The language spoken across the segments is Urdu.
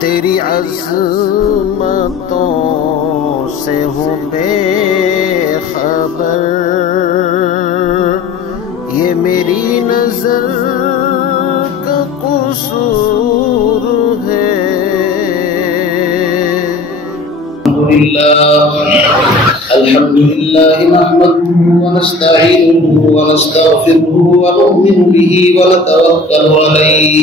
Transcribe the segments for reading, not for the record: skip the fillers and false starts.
تیری عظمتوں سے ہوں بے خبر، یہ میری نظر کا قصور ہے۔ الحمد لله نحمده ونستعينه ونستغفره ونؤمن به ونتوكل عليه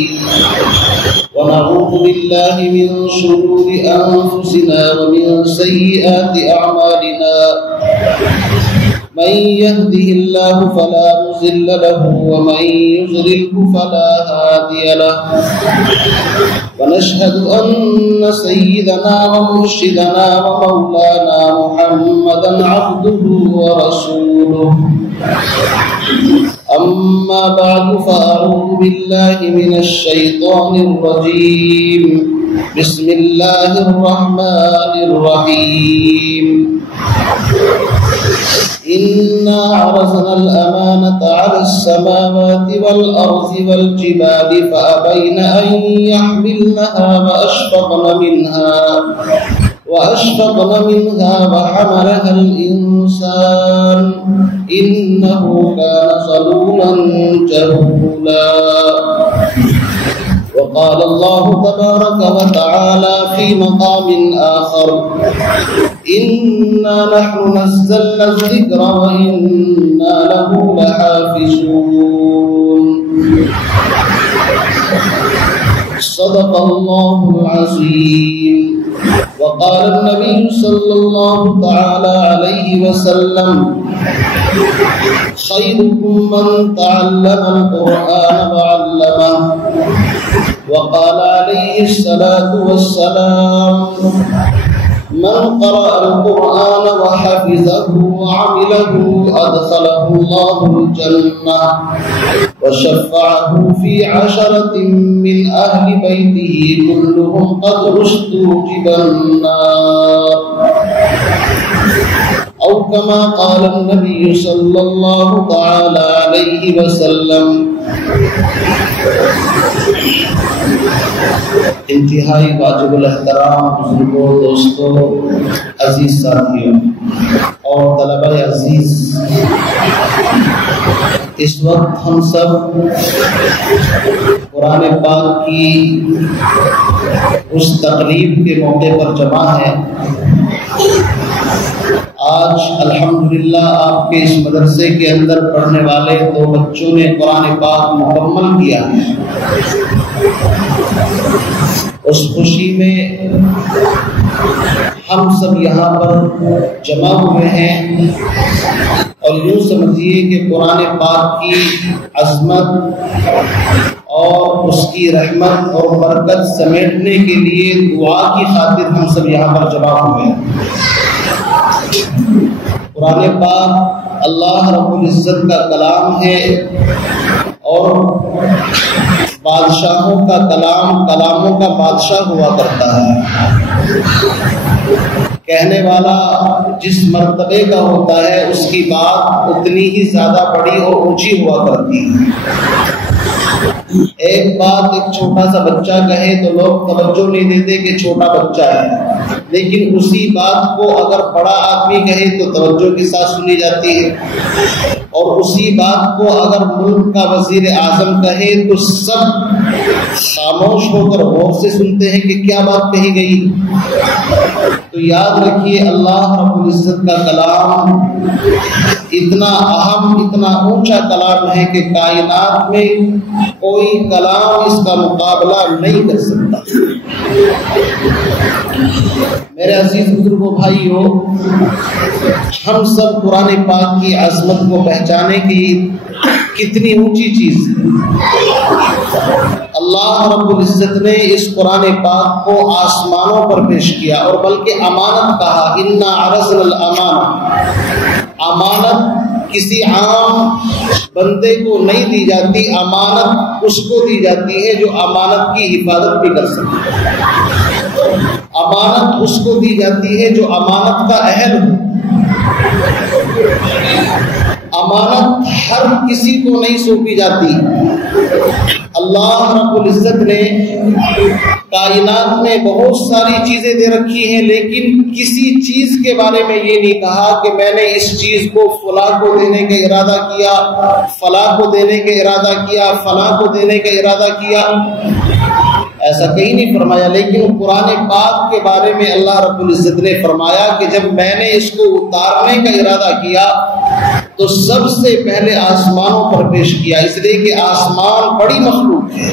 ونعوذ بالله من شرور أنفسنا ومن سيئات أعمالنا، من يهده الله فلا مضل له ومن يضلل فلا هادي له، ونشهد أن سيدنا ومرشدنا ومولانا محمدا عبده ورسوله، أما بعد فأعوذ بالله من الشيطان الرجيم، بسم الله الرحمن الرحيم، إنا عرضنا الأمانة على السماوات والأرض والجبال فأبين أن يحملنها وأشفقن منها وحملها الإنسان إنه كان ظلوما جهولا. وقال الله تبارك وتعالى في مقام آخر، إنا نحن نزلنا الذكر وإنا له لحافظون. صدق الله العظيم. وقال النبي صلى الله تعالى عليه وسلم، خيركم من تعلم القرآن وعلمه. وقال عليه الصلاة والسلام، من قرأ القرآن وحفظه وعمله أدخله الله الجنة وشفعه في 10 من أهل بيته كلهم قد استوجب النار، أو كما قال النبي صلى الله تعالى عليه وسلم. انتہائی واجب الاحترام بزرگوں، دوستوں، عزیز ساتھیوں اور طلبہ عزیز، اس وقت ہم سب قرآن پاک کی اس تقریب کے موقع پر جمع ہیں۔ آج الحمدللہ آپ کے اس مدرسے کے اندر پڑھنے والے 2 بچوں نے قرآن پاک مکمل کیا ہے۔ اس خوشی میں ہم سب یہاں پر جمع ہوئے ہیں، اور یوں سمجھیے کہ قرآن پاک کی عظمت اور اس کی رحمت اور برکت سمیٹنے کے لیے دعا کی خاطر ہم سب یہاں پر جمع ہوئے ہیں۔ قرآن پاک اللہ رب العزت کا کلام ہے، اور بادشاہوں کا کلام کلاموں کا بادشاہ ہوا کرتا ہے۔ کہنے والا جس مرتبے کا ہوتا ہے اس کی بات اتنی ہی زیادہ بڑی اور اونچی ہوا کرتی ہے۔ ایک بات ایک چھوٹا سا بچہ کہے تو لوگ توجہ نہیں دیتے کہ چھوٹا بچہ ہے، لیکن اسی بات کو اگر بڑا آدمی کہے تو توجہ کے ساتھ سنی جاتی ہے، اور اسی بات کو اگر ملک کا وزیر اعظم کہے تو سب خاموش ہو کر غور سے سنتے ہیں کہ کیا بات کہی گئی۔ تو یاد رکھیے، اللہ رب العزت کا کلام اتنا اہم، اتنا اونچا کلام ہے کہ کائنات میں کوئی کلام اس کا مقابلہ نہیں کر سکتا۔ میرے عزیز بزرگوں، بھائیوں، ہم سب قرآن پاک کی عظمت کو پہچانے کی کتنی اونچی چیز ہے۔ اللہ رب العزت نے اس قرآن پاک کو آسمانوں پر پیش کیا، اور بلکہ امانت کہا، انا عرضنا الامانہ۔ امانت کسی عام بندے کو نہیں دی جاتی، امانت اس کو دی جاتی ہے جو امانت کی حفاظت بھی کر سکے۔ امانت اس کو دی جاتی ہے جو امانت کا اہل ہو۔ امانت ہر کسی کو نہیں سونپی جاتی۔ اللہ رب العزت نے کائنات میں بہت ساری چیزیں دے رکھی ہیں، لیکن کسی چیز کے بارے میں یہ نہیں کہا کہ میں نے اس چیز کو فلاں کو دینے کا ارادہ کیا، فلاں کو دینے کا ارادہ کیا، فلاں کو دینے کا ارادہ کیا، ایسا کہیں نہیں فرمایا۔ لیکن قرآن پاک کے بارے میں اللہ رب العزت نے فرمایا کہ جب میں نے اس کو اتارنے کا ارادہ کیا تو سب سے پہلے آسمانوں پر پیش کیا، اس لیے کہ آسمان بڑی مخلوق ہے،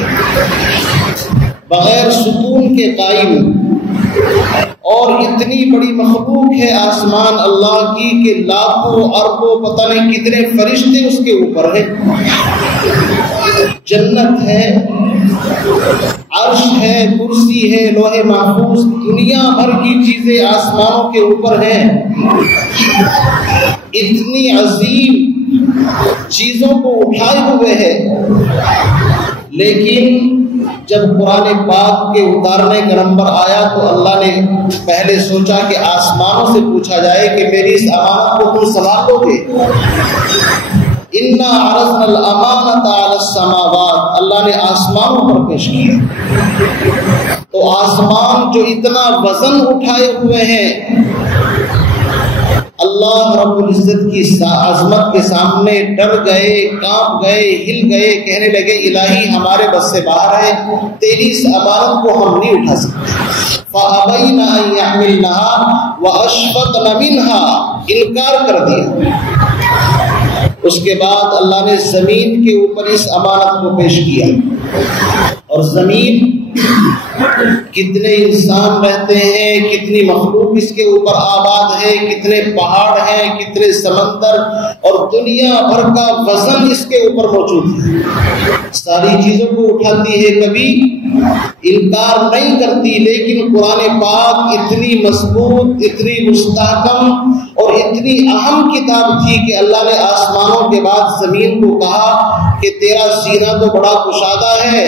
بغیر ستون کے قائم، اور اتنی بڑی مخلوق ہے آسمان اللہ کی کہ لاکھوں اربوں پتہ نہیں کتنے فرشتے اس کے اوپر ہیں۔ جنت ہے، عرش ہے، کرسی ہے، لوح محفوظ، دنیا بھر کی چیزیں آسمانوں کے اوپر ہیں۔ اتنی عظیم چیزوں کو اٹھائے ہوئے ہے، لیکن جب قرآن پاک کے اتارنے کا نمبر آیا تو اللہ نے پہلے سوچا کہ آسمانوں سے پوچھا جائے کہ میری اس امانت کو تم سنبھال لو گے۔ اِنَّا عَرَضْنَا الْأَمَانَةَ عَلَى السَّمَاوَاتِ، اللہ نے آسمانوں پر پیش کیا۔ تو آسمان جو اتنا وزن اٹھائے ہوئے ہیں، اللہ رب العزت کی عظمت کے سامنے ڈر گئے، کانپ گئے، ہل گئے، کہنے لگے الہی ہمارے بس سے باہر ہے، تیری اس امانت کو ہم نہیں اٹھا سکتے۔ فَأَبَيْنَ أَن يَحْمِلْنَهَا وَأَشْفَقْنَ مِنْهَا، انکار کر دیا۔ اس کے بعد اللہ نے زمین کے اوپر اس امانت کو پیش کیا، اور زمین کتنے انسان رہتے ہیں، کتنی مخلوق اس کے اوپر آباد ہے، کتنے پہاڑ ہیں، کتنے سمندر، اور دنیا بھر کا وزن اس کے اوپر موجود ہے، ساری چیزوں کو اٹھاتی ہے، کبھی انکار نہیں کرتی۔ لیکن قرآن پاک اتنی مضبوط، اتنی مستحکم اور اتنی اہم کتاب تھی کہ اللہ نے آسمانوں کے بعد زمین کو کہا کہ تیرا سینہ تو بڑا کشادہ ہے،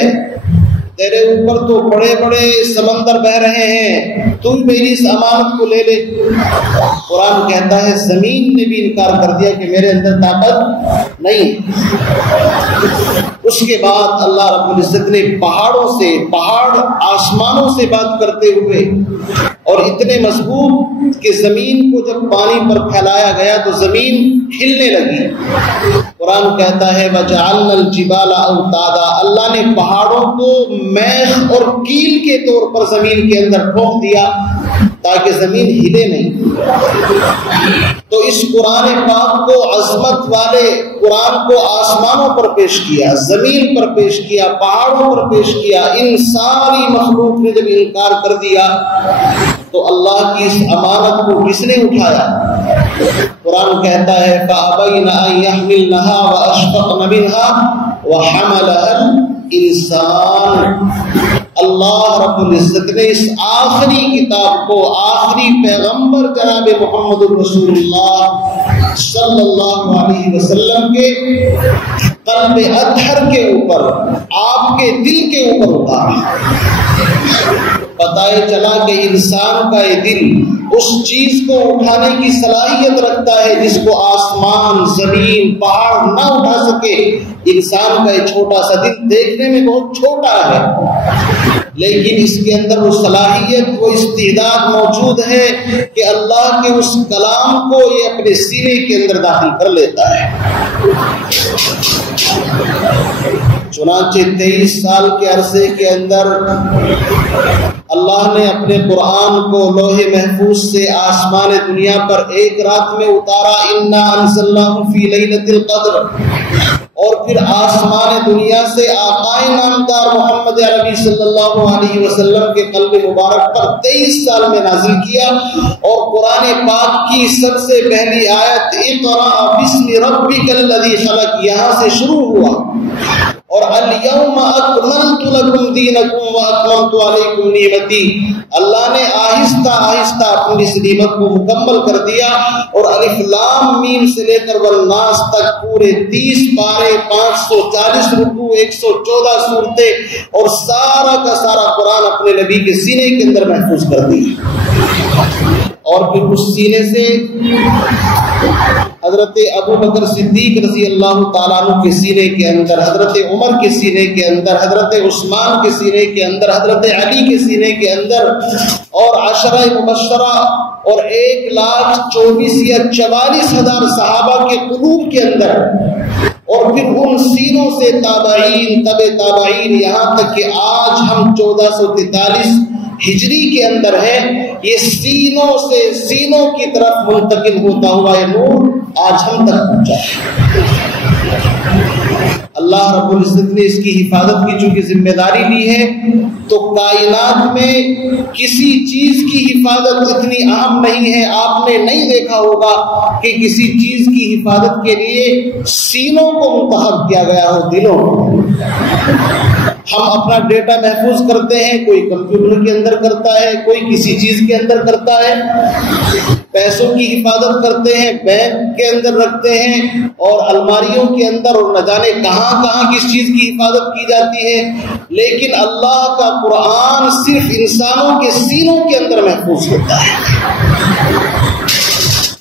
تیرے اوپر تو بڑے بڑے سمندر بہ رہے ہیں، تو میری اس امانت کو لے لے۔ قرآن کہتا ہے زمین نے بھی انکار کر دیا کہ میرے اندر طاقت نہیں۔ اس کے بعد اللہ رب العزت نے پہاڑوں سے، پہاڑ آسمانوں سے بات کرتے ہوئے، اور اتنے مضبوط کہ زمین کو جب پانی پر پھیلایا گیا تو زمین ہلنے لگی۔ قرآن کہتا ہے وَجَعَلْنَا الْجِبَالَ أَوْتَادًا، اللہ نے پہاڑوں کو میخ اور کیل کے طور پر زمین کے اندر ٹھوک دیا تاکہ زمین ہلے نہیں۔ تو اس قرآن پاک کو، عظمت والے قرآن کو آسمانوں پر پیش کیا، زمین پر پیش کیا، پہاڑوں پر پیش کیا۔ ان ساری مخلوق نے جب انکار کر دیا تو اللہ کی اس امانت کو کس نے اٹھایا؟ قرآن کہتا ہے فَأَبَيْنَ أَن يَحْمِلْنَهَا وَأَشْفَقْنَ مِنْهَا وَحَمَلَهَا الْإِنسَانُ۔ اللہ رب العزت نے اس آخری کتاب کو، آخری پیغمبر جناب محمد رسول اللہ صلی اللہ علیہ وسلم کے قلب اطہر کے اوپر، آپ کے دل کے اوپر اتارا۔ پتہ چلا کہ انسان کا یہ دل اس چیز کو اٹھانے کی صلاحیت رکھتا ہے جس کو آسمان، زمین، پہاڑ نہ اٹھا سکے۔ انسان کا یہ چھوٹا سا دل دیکھنے میں بہت چھوٹا ہے، لیکن اس کے اندر وہ صلاحیت، وہ استعداد موجود ہے کہ اللہ کے اس کلام کو یہ اپنے سینے کے اندر داخل کر لیتا ہے۔ چنانچہ 23 سال کے عرصے کے اندر اللہ نے اپنے قرآن کو لوح محفوظ سے آسمان دنیا پر ایک رات میں اتارا، انا انزلناہ فی لیلۃ القدر، اور پھر آسمان دنیا سے آقائے نامدار محمد عربی صلی اللہ علیہ وسلم کے قلب مبارک پر 23 سال میں نازل کیا۔ اور قرآن پاک کی سب سے پہلی آیت اقرأ باسم ربک الذی خلق یہاں سے شروع ہوا، اور الیوم اکملت لکم دینکم واتممت علیکم نعمتی، اللہ نے آہستہ آہستہ اپنی اس نعمت کو مکمل کر دیا۔ اور الف لام میم سے لے کر والناس تک پورے 30 پارے، 540 رکوع، 114 سورتیں، اور سارا کا سارا قرآن اپنے نبی کے سینے کے اندر محفوظ کر دیا۔ اور پھر اس سینے سے حضرت ابو بکر صدیق رضی اللہ تعالیٰ عنہ کے سینے کے اندر، حضرت عمر کے سینے کے اندر، حضرت عثمان کے سینے کے اندر، حضرت علی کے سینے کے اندر، اور عشرہ مبشرہ اور 1,24,000 یا 44,000 صحابہ کے قلوب کے اندر، اور پھر ان سینوں سے تابعین، تابعین، یہاں تک کہ آج ہم 1443 ہجری کے اندر ہے، یہ سینوں سے سینوں کی طرف منتقل ہوتا ہوا یہ نور آج ہم تک پہنچا ہے۔ اللہ رب العزت نے اس کی حفاظت کی چونکہ ذمہ داری لی ہے، تو کائنات میں کسی چیز کی حفاظت اتنی اہم نہیں ہے۔ آپ نے نہیں دیکھا ہوگا کہ کسی چیز کی حفاظت کے لیے سینوں کو منتخب کیا گیا ہو، دلوں کو۔ ہم اپنا ڈیٹا محفوظ کرتے ہیں، کوئی کمپیوٹر کے اندر کرتا ہے، کوئی کسی چیز کے اندر کرتا ہے، پیسوں کی حفاظت کرتے ہیں، بینک کے اندر رکھتے ہیں، اور الماریوں کے اندر، اور نہ جانے کہاں کہاں کس چیز کی حفاظت کی جاتی ہے، لیکن اللہ کا قرآن صرف انسانوں کے سینوں کے اندر محفوظ ہوتا ہے۔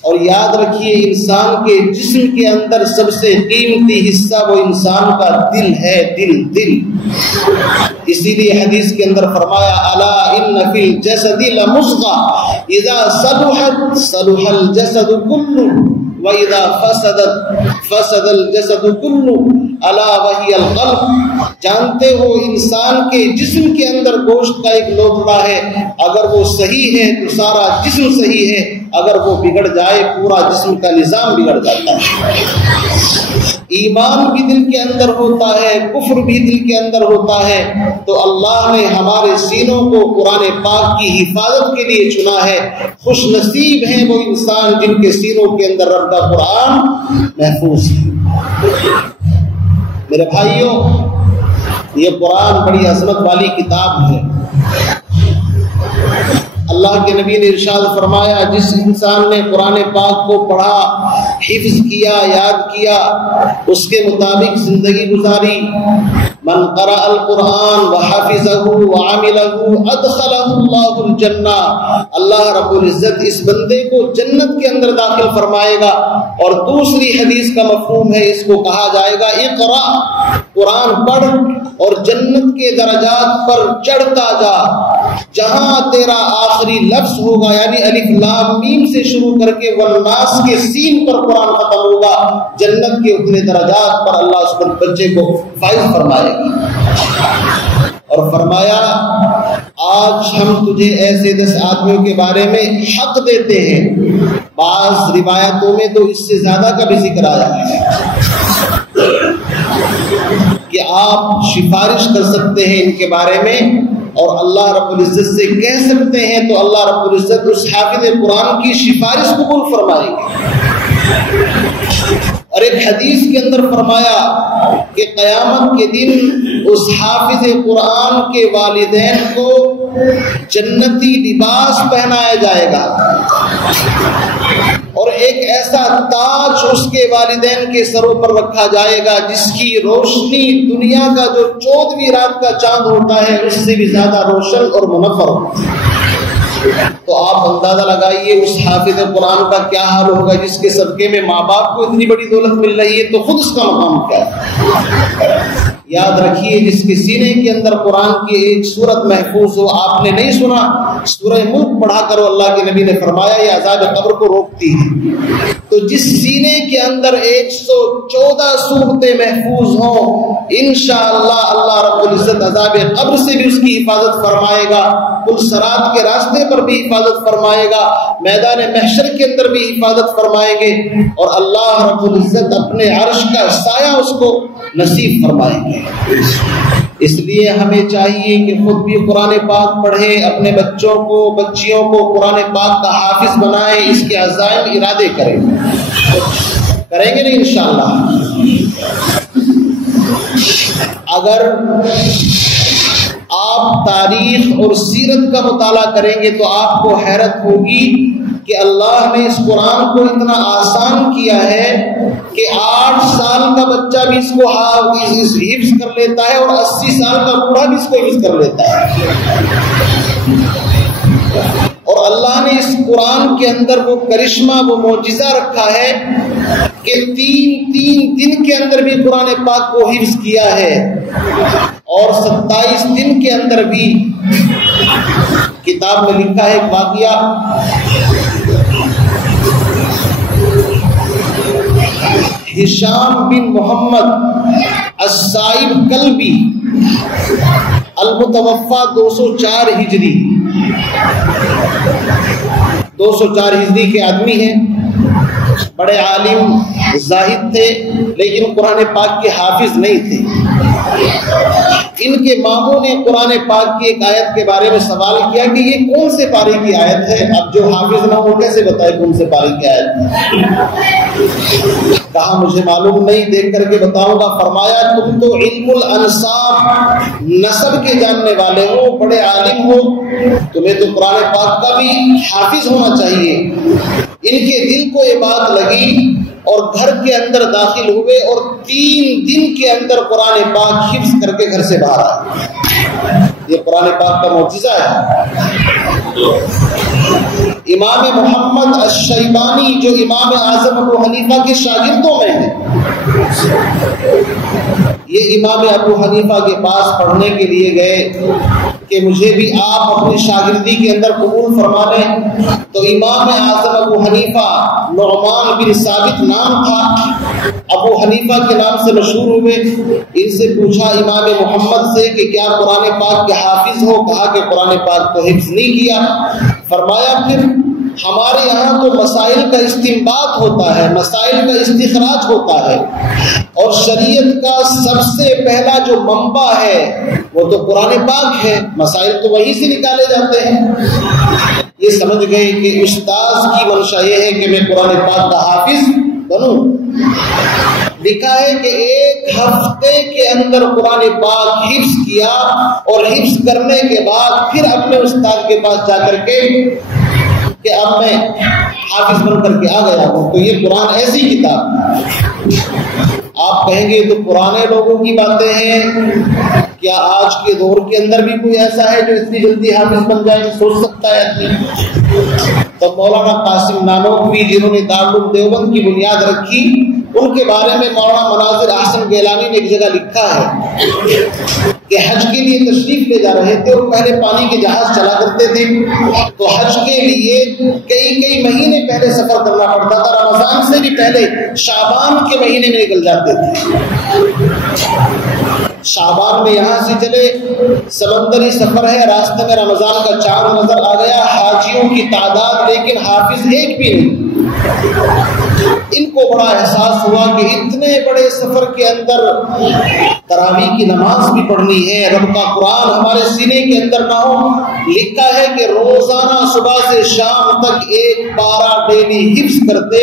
اور یاد رکھیے، انسان کے جسم کے اندر سب سے قیمتی حصہ وہ انسان کا دل ہے، دل۔ اسی لیے حدیث کے اندر فرمایا، الا ان فی الجسد لمضغہ اذا صلحت صلح الجسد کلہ واذا فسد الجسد کلہ الا وہی القلب۔ جانتے ہو انسان کے جسم کے اندر گوشت کا ایک لوتھڑا ہے، اگر وہ صحیح ہے تو سارا جسم صحیح ہے، اگر وہ بگڑ جائے پورا جسم کا نظام بگڑ جاتا ہے۔ ایمان بھی دل کے اندر ہوتا ہے، کفر بھی دل کے اندر ہوتا ہے، تو اللہ نے ہمارے سینوں کو قرآن پاک کی حفاظت کے لیے چنا ہے۔ خوش نصیب ہیں وہ انسان جن کے سینوں کے اندر رب کا قرآن محفوظ ہے۔ میرے بھائیوں، یہ قرآن بڑی عظمت والی کتاب ہے۔ اللہ کے نبی نے ارشاد فرمایا، جس انسان نے قرآن پاک کو پڑھا، حفظ کیا، یاد کیا، اس کے مطابق زندگی گزاری، من قرأ القرآن وحفظه وعمله ادخله اللہ الجنہ، اللہ رب العزت اس بندے کو جنت کے اندر داخل فرمائے گا۔ اور دوسری حدیث کا مفہوم ہے، اس کو کہا جائے گا اقرأ، قرآن پڑھ اور جنت کے درجات پر چڑھتا جا، جہاں تیرا آخری لفظ ہوگا، یعنی الف لام میم سے شروع کر کے والناس کے سین پر قرآن ختم ہوگا، جنت کے اتنے درجات پر اللہ اس بچے کو فائز فرمائے گا۔ اور فرمایا، آج ہم تجھے ایسے 10 آدمیوں کے بارے میں حق دیتے ہیں۔ بعض روایتوں میں تو اس سے زیادہ کا بھی ذکر آیا ہے کہ آپ سفارش کر سکتے ہیں ان کے بارے میں، اور اللہ رب العزت سے کہہ سکتے ہیں، تو اللہ رب العزت اس حافظ قرآن کی سفارش قبول فرمائے گی۔ اور ایک حدیث کے اندر فرمایا کہ قیامت کے دن اس حافظ قرآن کے والدین کو جنتی لباس پہنایا جائے گا، اور ایک ایسا تاج اس کے والدین کے سروں پر رکھا جائے گا جس کی روشنی دنیا کا جو 14ویں رات کا چاند ہوتا ہے اس سے بھی زیادہ روشن اور منور ہوتا ہے۔ تو آپ اندازہ لگائیے اس حافظ قرآن کا کیا حال ہوگا جس کے صدقے میں ماں باپ کو اتنی بڑی دولت مل رہی ہے، تو خود اس کا مقام کیا ہے۔ یاد رکھیے، جس کے سینے کے اندر قرآن کی ایک سورت محفوظ ہو، آپ نے نہیں سنا سورہ ملک پڑھا کرو، اللہ کے نبی نے فرمایا یہ عذاب قبر کو روکتی ہے۔ تو جس سینے کے اندر 114 سورتیں محفوظ ہوں، انشاءاللہ اللہ رب العزت عذاب قبر سے بھی اس کی حفاظت فرمائے گا، پل صراط کے راستے پر بھی حفاظت فرمائے گا، میدان محشر کے اندر بھی حفاظت فرمائیں گے، اور اللہ رب العزت اپنے عرش کا سایہ اس کو نصیب فرمائیں گے۔ اس لیے ہمیں چاہیے کہ خود بھی قرآن پاک پڑھیں، اپنے بچوں کو، بچیوں کو قرآن پاک کا حافظ بنائیں، اس کے عزائم ارادے کریں گے نہیں انشاءاللہ۔ اگر آپ تاریخ اور سیرت کا مطالعہ کریں گے تو آپ کو حیرت ہوگی کہ اللہ نے اس قرآن کو اتنا آسان کیا ہے کہ 8 سال کا بچہ بھی اس کو حفظ کر لیتا ہے، اور 80 سال کا بوڑھا بھی اس کو حفظ کر لیتا ہے۔ اور اللہ نے اس قرآن کے اندر وہ کرشمہ وہ معجزہ رکھا ہے کہ تین دن کے اندر بھی قرآن پاک کو حفظ کیا ہے اور 27 دن کے اندر بھی کتاب میں لکھا ہے ایک واقعہ ہشام بن محمد السائب کلبی المتوفا 204 ہجری 204 ہجری کے آدمی ہیں، بڑے عالم زاہد تھے لیکن قرآن پاک کے حافظ نہیں تھے۔ ان کے ماموں نے قرآن پاک کی ایک آیت کے بارے میں سوال کیا کہ یہ کون سے پارے کی آیت ہے؟ اب جو حافظ نہ ہو کیسے بتائے کون سے پارے کی آیت ہے؟ کہا مجھے معلوم نہیں، دیکھ کر کے بتاؤں گا۔ فرمایا تم تو علم الانساب نسب کے جاننے والے ہو، بڑے عالم ہو، تمہیں تو قرآن پاک کا بھی حافظ ہونا چاہیے۔ ان کے دل کو یہ بات لگی اور گھر کے اندر داخل ہوئے اور 3 دن کے اندر قرآن پاک حفظ کر کے گھر سے باہر آئے۔ یہ قرآن پاک کا معجزہ ہے۔ امام محمد الشیبانی جو امام اعظم ابو حنیفہ کے شاگردوں میں ہیں، یہ امام ابو حنیفہ کے پاس پڑھنے کے لیے گئے کہ مجھے بھی آپ اپنی شاگردی کے اندر قبول فرما لیں۔ تو امام اعظم ابو حنیفہ نعمان بن ثابت نام تھا، ابو حنیفہ کے نام سے مشہور ہوئے۔ ان سے پوچھا امام محمد سے کہ کیا قرآن پاک کے حافظ ہو؟ کہا کہ قرآن پاک تو حفظ نہیں کیا۔ فرمایا پھر ہمارے یہاں تو مسائل کا استنباط ہوتا ہے، مسائل کا استخراج ہوتا ہے، اور شریعت کا سب سے پہلا جو منبع ہے وہ تو قرآن پاک ہے، مسائل تو وہیں سے نکالے جاتے ہیں۔ یہ سمجھ گئے کہ استاذ کی منشا یہ ہے کہ میں قرآن پاک کا حافظ بنوں۔ لکھا ہے کہ 1 ہفتے کے اندر قرآن پاک حفظ کیا اور حفظ کرنے کے بعد پھر اپنے استاد کے پاس جا کر کے کہ اب میں حافظ بن کر کے آ گیا ہوں۔ تو یہ قرآن ایسی کتاب، آپ کہیں گے تو پرانے لوگوں کی باتیں ہیں، کیا آج کے دور کے اندر بھی کوئی ایسا ہے جو اتنی جلدی حافظ بن جائے؟ سوچ سکتا ہے آدمی؟ تو مولانا قاسم نانوتوی جنہوں نے دارالعلوم دیوبند کی بنیاد رکھی، ان کے بارے میں مولانا مناظر احسن گیلانی نے ایک جگہ لکھا ہے کہ حج کے لیے تشریف لے جا رہے تھے اور پہلے پانی کے جہاز چلا کرتے تھے، تو حج کے لیے کئی مہینے پہلے سفر کرنا پڑتا تھا، رمضان سے بھی پہلے شعبان کے مہینے میں نکل جاتے تھے۔ شعبان میں یہاں سے چلے، سمندری سفر ہے، راستے میں رمضان کا چاند نظر آ گیا، حاجیوں کی تعداد لیکن حافظ ایک بھی نہیں۔ ان کو بڑا احساس ہوا کہ اتنے بڑے سفر کے اندر تراویح کی نماز بھی پڑھنی ہے، رب کا قرآن ہمارے سینے کے اندر نہ ہو۔ لکھا ہے کہ روزانہ صبح سے شام تک 1 پارہ ڈیلی حفظ کرتے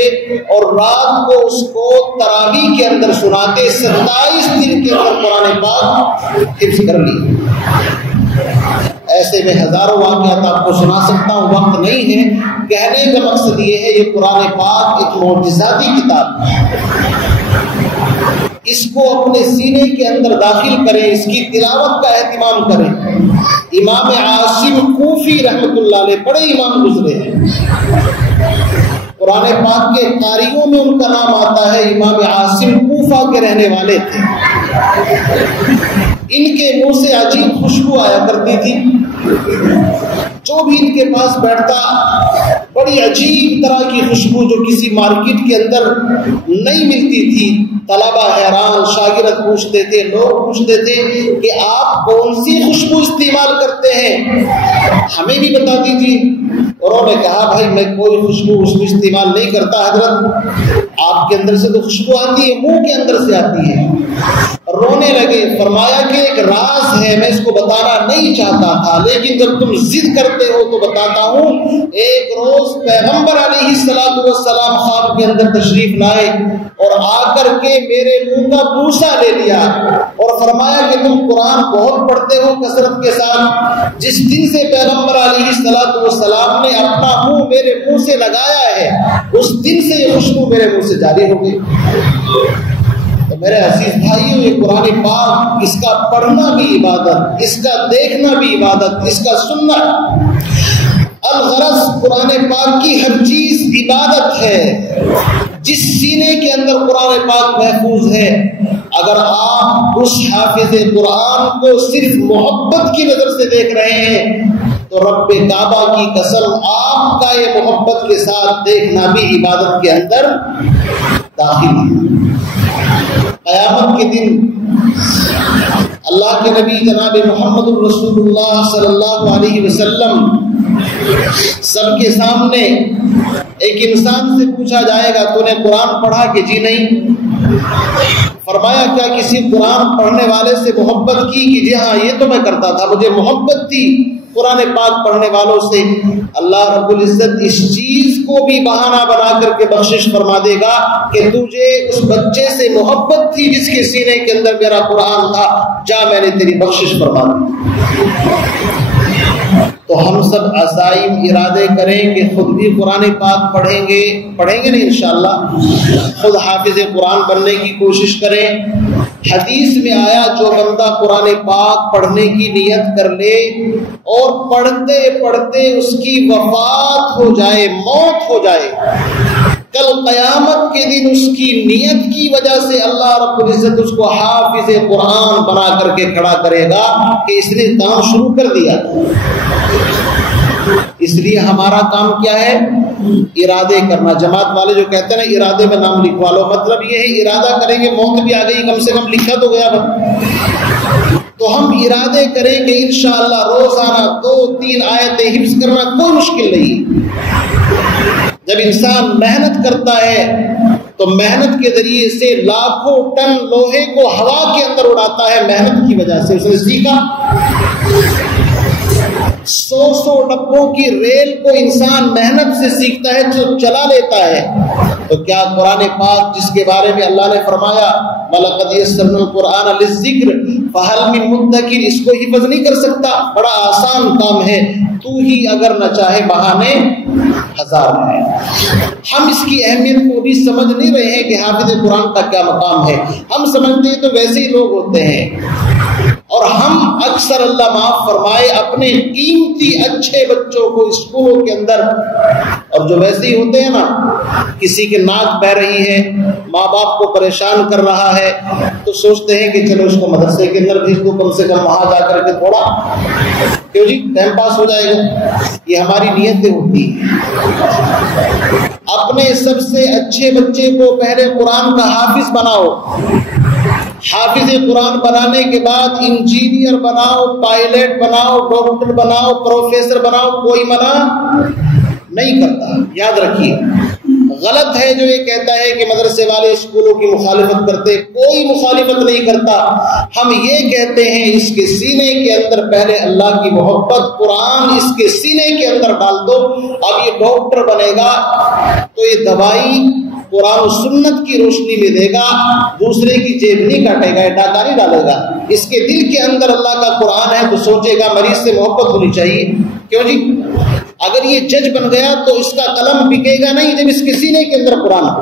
اور رات کو اس کو تراویح کے اندر سناتے۔ 27 دن کے اندر قرآن پاک حفظ کر لی۔ ایسے میں ہزاروں واقعات آپ کو سنا سکتا ہوں، وقت نہیں ہے۔ کہنے کا مقصد یہ ہے یہ قرآن پاک ایک معجزاتی کتاب ہے، اس کو اپنے سینے کے اندر داخل کریں، اس کی تلاوت کا اہتمام کریں۔ امام عاصم کوفی رحمۃ اللہ علیہ بڑے امام گزرے ہیں، قرآن پاک کے قاریوں میں ان کا نام آتا ہے۔ امام عاصم کوفہ کے رہنے والے تھے، ان کے منہ سے عجیب خوشبو آیا کرتی تھی، جو بھی ان کے پاس بیٹھتا بڑی عجیب طرح کی خوشبو جو کسی مارکیٹ کے اندر نہیں ملتی تھی۔ طلبہ حیران، شاگرد پوچھتے تھے، لوگ پوچھتے تھے کہ آپ کون سی خوشبو استعمال کرتے ہیں، ہمیں بھی بتا دیجیے۔ اور انہوں نے کہا بھائی میں کوئی خوشبو استعمال نہیں کرتا حضرت، آپ کے اندر سے تو خوشبو آتی ہے، منہ کے اندر سے آتی ہے۔ رونے لگے۔ فرمایا کہ ایک راز ہے، میں اس کو بتانا نہیں چاہتا تھا، لیکن جب تم ضد کرتے ہو تو بتاتا ہوں۔ ایک روز پیغمبر علیہ الصلوۃ والسلام خواب کے اندر تشریف لائے اور آ کر کے میرے منہ کا بوسہ لے لیا اور فرمایا کہ تم قرآن بہت پڑھتے ہو کثرت کے ساتھ، جس دن سے پیغمبر علیہ الصلوۃ والسلام نے اپنا منہ میرے منہ سے لگایا ہے اس دن سے یہ خوشبو میرے منہ سے جاری ہو گئی۔ تو میرے عزیز بھائیوں، یہ قرآن پاک، اس کا پڑھنا بھی عبادت، اس کا دیکھنا بھی عبادت، اس کا سننا۔ الغرض قرآن پاک کی ہر چیز عبادت ہے. جس سینے کے اندر قرآن پاک محفوظ ہے، اگر آپ اس حافظ قرآن کو صرف محبت کی نظر سے دیکھ رہے ہیں تو رب کعبہ کی قسم آپ کا یہ محبت کے ساتھ دیکھنا بھی عبادت کے اندر داخل ہے. قیامت کے دن اللہ کے نبی جناب محمد الرسول اللہ صلی اللہ علیہ وسلم سب کے سامنے ایک انسان سے پوچھا جائے گا تو نے قرآن پڑھا کہ جی نہیں. فرمایا کیا کسی قرآن پڑھنے والے سے محبت کی کہ جی ہاں یہ تو میں کرتا تھا، مجھے محبت تھی قرآن پاک پڑھنے والوں سے. اللہ رب العزت اس چیز کو بھی بہانہ بنا کر کے بخشش فرما دے گا کہ تجھے اس بچے سے محبت تھی جس کے سینے کے اندر میرا قرآن تھا، جا میں نے تیری بخشش فرما دی. تو ہم سب عزائم ارادے کریں کہ خود بھی قرآن پاک پڑھیں گے نہیں انشاءاللہ، خود حافظ قرآن بننے کی کوشش کریں. حدیث میں آیا جو بندہ قرآن پاک پڑھنے کی نیت کر لے اور پڑھتے پڑھتے اس کی وفات ہو جائے، موت ہو جائے، کل قیامت کے دن اس کی نیت کی وجہ سے اللہ رب العزت اس کو حافظ قرآن بنا کر کے کھڑا کرے گا کہ اس نے کام شروع کر دیا. اس لیے ہمارا کام کیا ہے؟ ارادے کرنا. جماعت والے جو کہتے ہیں نا ارادے میں نام لکھوا لو، مطلب یہ ہے ارادہ کریں گے، موت بھی آ گئی، کم سے کم لکھا تو گیا. تو ہم ارادے کریں کہ انشاءاللہ روزانہ 2-3 آیتیں حفظ کرنا کوئی مشکل نہیں. جب انسان محنت کرتا ہے تو محنت کے ذریعے سے لاکھوں ٹن لوہے کو ہوا کے اندر اڑاتا ہے. محنت کی وجہ سے اس نے سیکھا. 100 ڈبوں کی ریل کو انسان محنت سے سیکھتا ہے تو چلا لیتا ہے. تو کیا قرآن پاک جس کے بارے میں اللہ نے فرمایا وَلَقَدْ يَسَّرْنَا الْقُرْآنَ لِلذِّكْرِ فَهَلْ مِن مُدَّكِرٍ، اس کو حفظ نہیں کر سکتا؟ بڑا آسان کام ہے، تو ہی اگر نہ چاہے بہانے ہزار ہیں. ہم اس کی اہمیت کو بھی سمجھ نہیں رہے ہیں کہ حافظ قرآن کا کیا مقام ہے. ہم سمجھتے ہیں تو ویسے ہی لوگ ہوتے ہیں، اور ہم اکثر اللہ معاف فرمائے اپنے قیمتی اچھے بچوں کو اسکولوں کے اندر، اور جو ویسے ہی ہوتے ہیں نا، کسی کے ناک بہ رہی ہے، ماں باپ کو پریشان کر رہا ہے، تو سوچتے ہیں کہ چلو اس کو مدرسے کے اندر بھیج دو، کم سے کم وہاں جا کر کے تھوڑا کیوں جی ٹائم پاس ہو جائے گا. یہ ہماری نیتیں ہوتی ہیں. اپنے سب سے اچھے بچے کو پہلے قرآن کا حافظ بناؤ. حافظ قرآن بنانے کے بعد انجینئر بناؤ، پائلٹ بناؤ، ڈاکٹر بناؤ، پروفیسر بناؤ، کوئی منع نہیں کرتا. یاد رکھیے، غلط ہے جو یہ کہتا ہے کہ مدرسے والے اسکولوں کی مخالفت کرتے. کوئی مخالفت نہیں کرتا. ہم یہ کہتے ہیں اس کے سینے کے اندر پہلے اللہ کی محبت، قرآن اس کے سینے کے اندر ڈال دو. اب یہ ڈاکٹر بنے گا تو یہ دوائی قرآن و سنت کی روشنی میں دے گا، دوسرے کی جیب نہیں کاٹے گا، ڈاکہ نہیں ڈالے گا. اس کے دل کے اندر اللہ کا قرآن ہے تو سوچے گا مریض سے محبت ہونی چاہیے. کیوں جی؟ اگر یہ جج بن گیا تو اس کا قلم بکے گا نہیں جب اس کے سینے کے اندر قرآن ہو.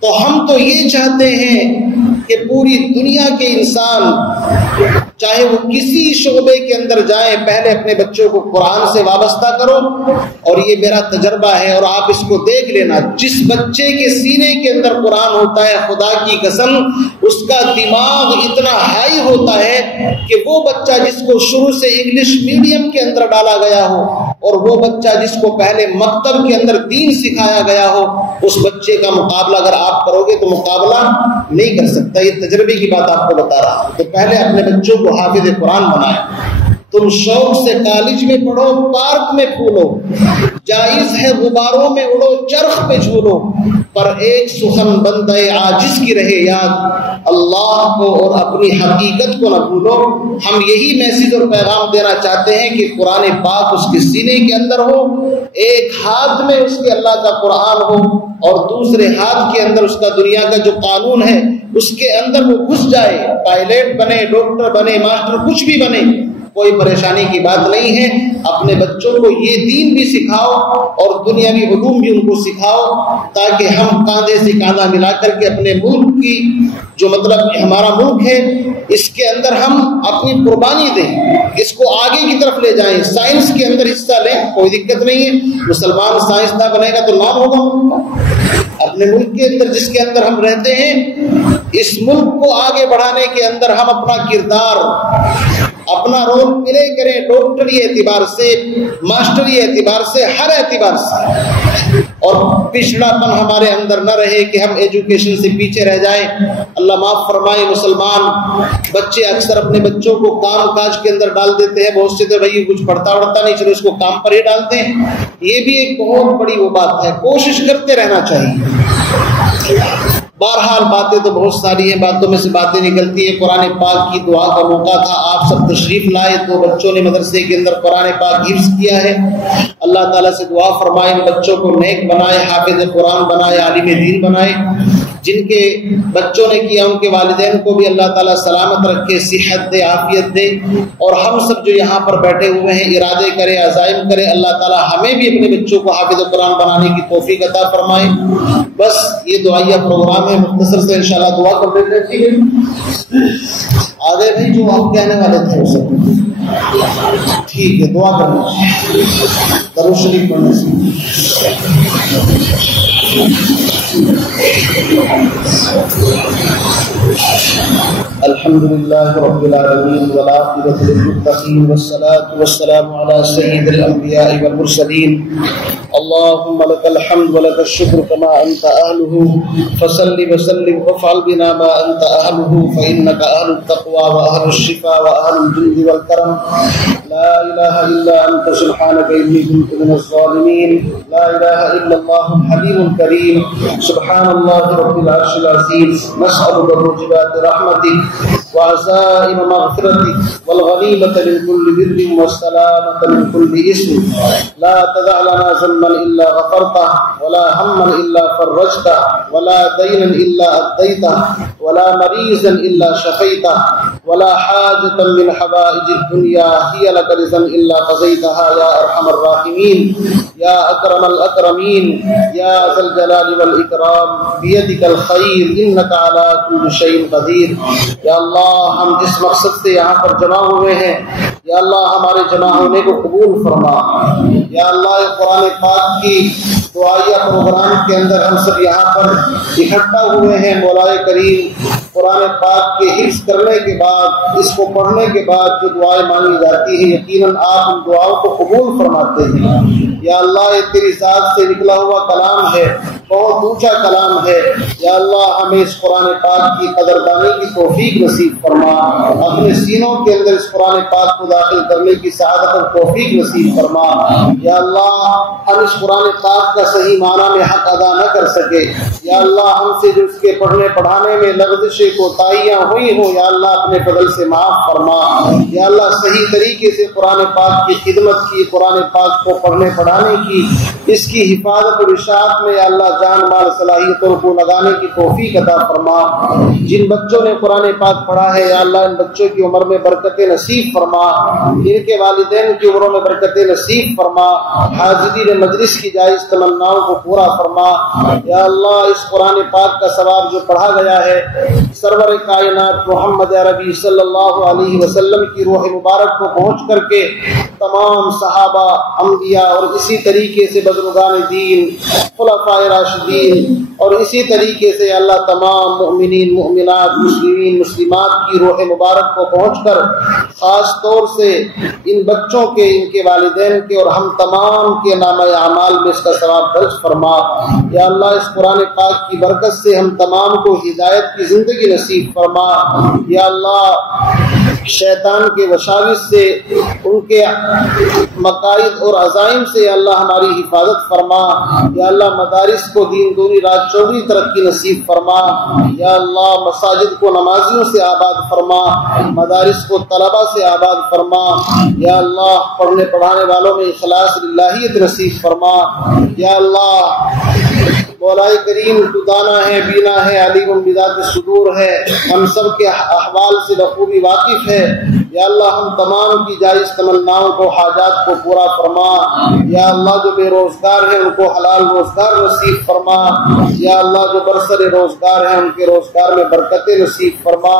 تو ہم تو یہ چاہتے ہیں کہ پوری دنیا کے انسان چاہے وہ کسی شعبے کے اندر جائیں، پہلے اپنے بچوں کو قرآن سے وابستہ کرو. اور یہ میرا تجربہ ہے اور آپ اس کو دیکھ لینا، جس بچے کے سینے کے اندر قرآن ہوتا ہے خدا کی قسم اس کا دماغ اتنا ہائی ہوتا ہے کہ وہ بچہ جس کو شروع سے انگلش میڈیم کے اندر ڈالا گیا ہو اور وہ بچہ جس کو پہلے مکتب کے اندر دین سکھایا گیا ہو، اس بچے کا مقابلہ اگر آپ کرو گے تو مقابلہ نہیں کر سکتا. یہ تجربے کی بات آپ کو بتا رہا ہوں. تو پہلے اپنے بچوں کو حافظ قرآن بنائیں. تم شوق سے کالج میں پڑھو، پارک میں پھولو، جائز ہے غباروں میں اڑو، چرخ پہ جھولو، پر ایک سخن بندے عاجز کی رہے یاد، اللہ کو اور اپنی حقیقت کو نہ بھولو. ہم یہی میسج اور پیغام دینا چاہتے ہیں کہ قرآن پاک اس کے سینے کے اندر ہو، ایک ہاتھ میں اس کے اللہ کا قرآن ہو اور دوسرے ہاتھ کے اندر اس کا دنیا کا جو قانون ہے اس کے اندر وہ گھس جائے. پائلٹ بنے، ڈاکٹر بنے، ماسٹر کچھ بھی بنے، کوئی پریشانی کی بات نہیں ہے. اپنے بچوں کو یہ دین بھی سکھاؤ اور دنیاوی علوم بھی ان کو سکھاؤ تاکہ ہم کاندھے سے کاندھا ملا کر کے اپنے ملک کی جو مطلب ہمارا ملک ہے اس کے اندر ہم اپنی قربانی دیں, اس کو آگے کی طرف لے جائیں. سائنس کے اندر حصہ لیں, کوئی دقت نہیں ہے. مسلمان سائنسداں بنے گا تو نام ہوگا. اپنے ملک کے اندر جس کے اندر ہم رہتے ہیں اس ملک کو آگے بڑھانے کے اندر ہم اپنا کردار اپنا رول پلے کریں, ڈاکٹری اعتبار سے, ماسٹری اعتبار سے, ہر اعتبار سے. اور پچھڑا پن ہمارے اندر نہ رہے کہ ہم ایجوکیشن سے پیچھے رہ جائیں. اللہ معاف فرمائے, مسلمان بچے اکثر اپنے بچوں کو کام کاج کے اندر ڈال دیتے ہیں. بہت سے تو بھائی کچھ پڑھتا نہیں, چلو اس کو کام پر ہی ڈالتے ہیں. یہ بھی ایک بہت بڑی وہ بات ہے. کوشش کرتے رہنا چاہیے. بہرحال باتیں تو بہت ساری ہیں, باتوں میں سے باتیں نکلتی ہیں. قرآن پاک کی دعا کا موقع تھا, آپ سب تشریف لائے. 2 بچوں نے مدرسے کے اندر قرآن پاک حفظ کیا ہے. اللہ تعالیٰ سے دعا فرمائے ان بچوں کو نیک بنائے, حافظ قرآن بنائے, عالم دین بنائے. جن کے بچوں نے کیا ان کے والدین کو بھی اللہ تعالیٰ سلامت رکھے, صحت دے, عافیت دے. اور ہم سب جو یہاں پر بیٹھے ہوئے ہیں ارادے کرے, عزائم کرے, اللہ تعالیٰ ہمیں بھی اپنے بچوں کو حافظ قرآن بنانے کی توفیق عطا فرمائے. بس یہ دعائیہ پروگرام ہے, مختصر سے انشاءاللہ دعا کر دیتے ہیں. ٹھیک ہے, آگے بھی جو آپ کہنے والے تھے وہ سب ٹھیک ہے. دعا کرنا, درود شریف پڑھنے سے. الحمد لله رب العالمين والعاقبة للمتقين والصلاة والسلام على سيد الأنبياء والمرسلين. اللهم لك الحمد ولك الشكر كما أنت أهله, فصل وسلم وافعل بنا ما أنت أهله, فإنك أهل التقوى وأهل الشفاء وأهل الجند والكرم. لا إله إلا أنت سبحانك إني كنت من الظالمين. لا إله إلا الله الحليم الكريم. سبحان الله رب العرش العظيم. نسألك موجبات رحمتك وعزائم مغفرتك والغنيمة من كل بر والسلامة من كل اسم. لا تدع لنا ذنبا إلا غفرته, ولا هما إلا فرجته, ولا دينا إلا أديته, ولا مريضا إلا شفيته, ولا حاجة من حوائج الدنيا هي لك رضا إلا قضيتها يا أرحم الراحمين. يا أكرم الأكرمين, يا ذا الجلال والإكرام, بيدك الخير إنك على كل شيء قدير. یا اللہ ہم جس مقصد سے یہاں پر جمع ہوئے ہیں یا اللہ ہمارے جمع ہونے کو قبول فرما. یا اللہ قرآن پاک کی دعائیہ پروگرام کے اندر ہم سب یہاں پر اکٹھا ہوئے ہیں. مولا کریم قرآن پاک کے حفظ کرنے کے بعد, اس کو پڑھنے کے بعد جو دعائیں مانگی جاتی ہیں یقیناً آپ ان دعاؤں کو قبول فرماتے ہیں. یا اللہ یہ تیری ذات سے نکلا ہوا کلام ہے, بہت اونچا کلام ہے. یا اللہ ہمیں اس قرآن پاک کی قدردانی کی توفیق نصیب فرما. اپنے سینوں کے اندر اس قرآن پاک کو داخل کرنے کی سعادت اور توفیق نصیب فرما. یا اللہ ہم اس قرآن پاک کا صحیح معنی میں حق ادا نہ کر سکے, یا اللہ ہم سے جو اس کے پڑھنے پڑھانے میں لغزشیں کوتاہیاں ہوئی ہوں یا اللہ اپنے فضل سے معاف فرما. یا اللہ صحیح طریقے سے قرآن پاک کی خدمت کی, قرآن پاک کو پڑھنے پڑھانے کی, اس کی حفاظت اور اشاعت میں یا اللہ جان مال صلاحیتوں کو لگانے کی توفیق عطا فرما. جن بچوں نے قرآن پاک پڑھا ہے یا اللہ ان بچوں کی عمر میں برکت نصیب فرما, ان کے والدین کی عمروں میں برکت نصیب فرما, حاضرین مجلس کی جائز تمناؤں کو پورا فرما. یا اللہ اس قرآن پاک کا ثواب جو پڑھا گیا ہے سرور کائنات محمد عربی صلی اللہ علیہ وسلم کی روح مبارک کو پہنچ کر کے تمام صحابہ, انبیاء اور اسی طریقے سے بزرگان دین, خلفاء راشدین اور اسی طریقے سے اللہ تمام مؤمنین, مؤمنات, مسلمین, مسلمات کی روح مبارک کو پہنچ کر خاص طور سے ان بچوں کے, ان کے والدین کے اور ہم تمام کے نامہ اعمال میں اس کا ثواب درج فرما. یا اللہ اس قرآن پاک کی برکت سے ہم تمام کو ہدایت کی زندگی نصیب فرما. یا اللہ شیطان کے وساوس سے, ان کے مقاصد اور عزائم سے یا اللہ ہماری حفاظت فرما. یا اللہ مدارس کو دین دونی رات چوبی ترقی نصیب فرما. یا اللہ مساجد کو نمازیوں سے آباد فرما, مدارس کو طلبہ سے آباد فرما. یا اللہ پڑھنے پڑھانے والوں میں اخلاص للہیت نصیب فرما. یا اللہ مولا کریم تو دانا ہے, بینا ہے, علیم بذات صدور ہے, ہم سب کے احوال سے بخوبی واقف ہے. یا اللہ ہم تمام کی جائز تمناؤں کو حاجات کو پورا فرما، یا اللہ جو بے روزگار ہیں ان کو حلال روزگار نصیب فرما، یا اللہ جو برسر روزگار ہیں ان کے روزگار میں برکتیں نصیب فرما۔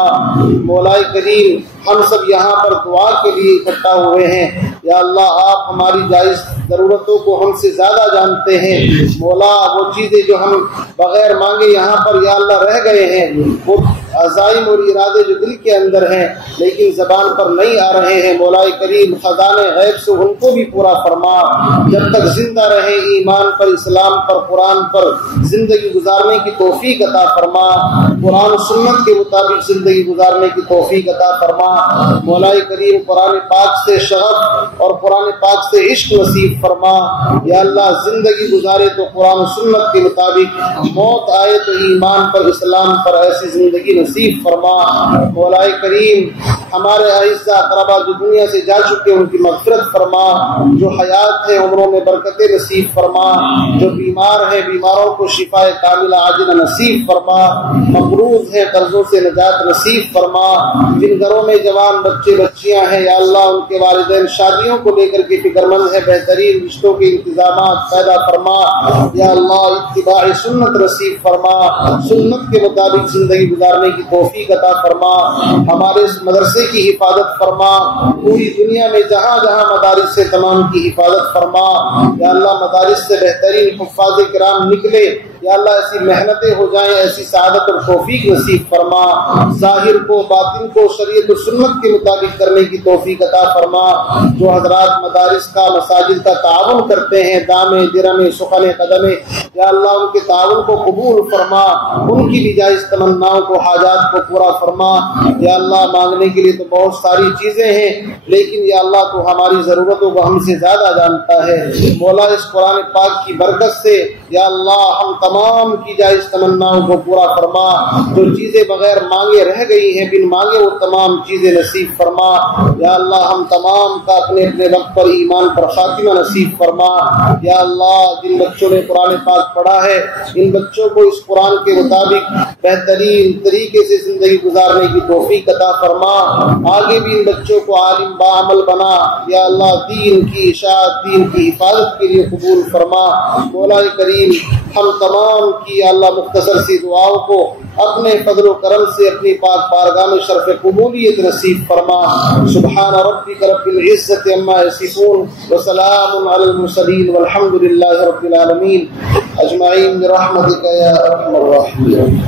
مولا کریم ہم سب یہاں پر دعا کے لیے اکٹھا ہوئے ہیں، یا اللہ آپ ہماری جائز ضرورتوں کو ہم سے زیادہ جانتے ہیں۔ مولا وہ چیزیں جو ہم بغیر مانگے یہاں پر یا اللہ رہ گئے ہیں، وہ عزائم اور ارادے جو دل کے اندر ہیں لیکن زبان پر نہیں آ رہے ہیں، مولا کریم خزانے غیب سے ان کو بھی پورا فرما۔ جب تک زندہ رہیں ایمان پر، اسلام پر، قرآن پر زندگی گزارنے کی توفیق عطا فرما، قرآن و سنت کے مطابق زندگی گزارنے کی توفیق عطا فرما۔ مولا کریم قرآن پاک سے شغف اور قرآن پاک سے عشق نصیب فرما، یا اللہ زندگی گزارے تو قرآن و سنت کے مطابق، موت آئے تو ایمان پر، اسلام پر ایسی زندگی نصیب فرما۔ مولا کریم ہمارے اعزاء اقربا جو دنیا سے جا چکے ان کی مغفرت فرما، جو حیات ہے عمروں میں برکتیں نصیب فرما، جو بیمار ہیں بیماروں کو شفا کاملہ عاجلہ نصیب فرما، مقروض ہیں قرضوں سے نجات نصیب فرما، جن گھروں میں جوان بچے بچیاں ہیں یا اللہ ان کے والدین شادیوں کو لے کر کے فکر مند ہے، بہترین رشتوں کے انتظامات پیدا فرما، یا اللہ اتباع سنت نصیب فرما، سنت کے مطابق زندگی گزارنے کی توفیق عطا فرما، ہمارے اس مدرسے کی حفاظت فرما، پوری دنیا میں جہاں جہاں مدارس سے تمام کی حفاظت فرما، یا اللہ مدارس سے بہترین حفاظ کرام نکلے، یا اللہ ایسی محنتیں ہو جائیں، ایسی سعادت اور توفیق نصیب فرما، ظاہر کو باطن کو شریعت و سنت کے مطابق کرنے کی توفیق عطا فرما۔ جو حضرات مدارس کا مساجد کا تعاون کرتے ہیں دامے درمے سخن قدمے، یا اللہ ان کے تعاون کو قبول فرما، ان کی بھی جائز تمناؤں کو حاجات کو پورا فرما۔ یا اللہ مانگنے کے لیے تو بہت ساری چیزیں ہیں لیکن یا اللہ تو ہماری ضرورتوں کو ہم سے زیادہ جانتا ہے، مولا اس قرآن پاک کی برکت سے یا اللہ ہم تمام کی جائز تمناؤں کو پورا فرما، جو چیزیں بغیر مانگے رہ گئی ہیں بن مانگے وہ تمام چیزیں نصیب فرما، یا اللہ ہم تمام کا اپنے اپنے وقت پر ایمان پر خاتمہ نصیب فرما۔ یا اللہ جن بچوں نے قرآن پاک پڑھا ہے ان بچوں کو اس قرآن کے مطابق بہترین طریقے سے زندگی گزارنے کی توفیق عطا فرما، آگے بھی ان بچوں کو عالم باعمل بنا، یا اللہ دین کی اشاعت دین کی حفاظت کے لیے قبول فرما۔ مولا کریم ہم تمام کی یا اللہ مختصر سی دعاؤں کو اپنے فضل و کرم سے اپنی پاک بارگاہ میں شرف قبولیت نصیب فرما۔ سبحان ربک رب العزت عما یصفون وسلام علی المرسلین والحمد للہ رب العالمین اجمعین برحمتک یا ارحم الراحمین۔